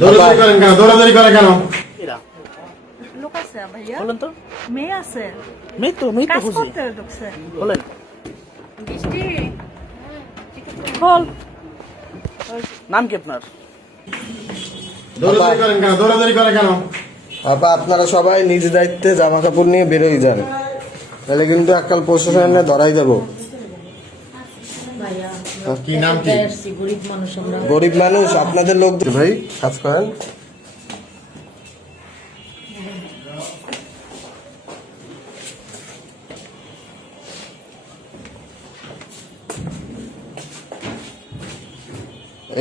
দৌড়াদৌড়ি করেন কেন? দৌড়াদৌড়ি করে কেন? লোক আছে ভাইয়া, বলেন তো। মেয়ে আছে, মেয়ে তো কাজ খুশি। করতে ঢুকছে। বলেন। বৃষ্টি বল। নাম কি আপনার? দৌড়াদৌড়ি করেন কেন? দৌড়াদৌড়ি করে কেন? আপা আপনারা সবাই নিজ দায়িত্বে জামা কাপড় নিয়ে বেরোই যান, তাহলে কিন্তু এককাল প্রশাসনে ধরাই দেবো। কি নাম কি? গরিব মানুষ আপনাদের লোক ভাই কাজ করেন।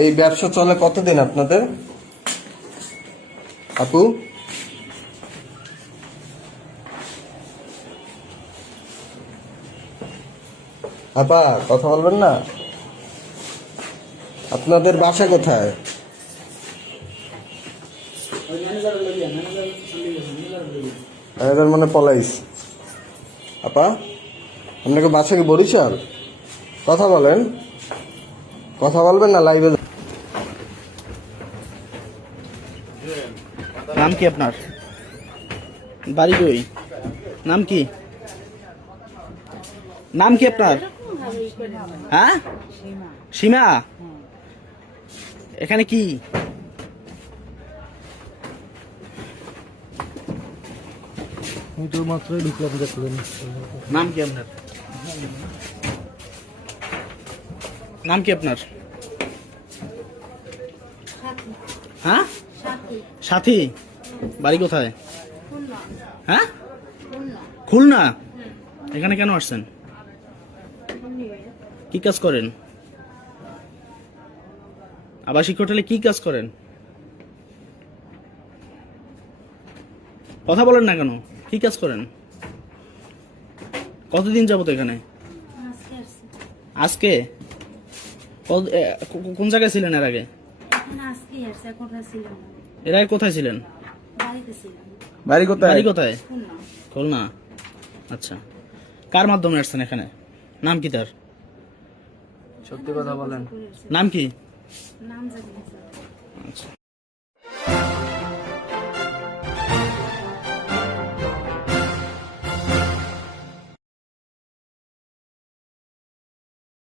এই ব্যবসা চলে কতদিন আপনাদের আপু? আপা কথা বলবেন না? আপনাদের বাসা কোথায়? ম্যানেজার মানে পলাইস। আপা আপনাকে বাসা কি বরিশাল? কথা বলেন, কথা বলবেন না লাইভে। নাম কি আপনার? বাড়ি কই? নাম কি? নাম কি আপনার? হ্যাঁ, সীমা। এখানে কি? আমি তো মাত্রই ঢুকলাম, দেখলেন। নাম কি আপনার? নাম কি আপনার? হ্যাঁ, সাথী। বাড়ি কোথায়? হ্যাঁ, খুলনা। এখানে কেন আসছেন? কি কাজ করেন? আবাসিক হোটেলে কি কাজ করেন? কথা বলেন না কেন? কি কাজ করেন? কতদিন যাবত এখানে? আজকে? কোন জায়গায় ছিলেন এর আগে? এর আগে কোথায় ছিলেন? বাড়ি কোথায়? বাড়ি কোথায়? খুলনা। আচ্ছা, কার মাধ্যমে আসছেন এখানে? নাম কি তার? সত্যি কথা বলেন। নাম কি? আচ্ছা,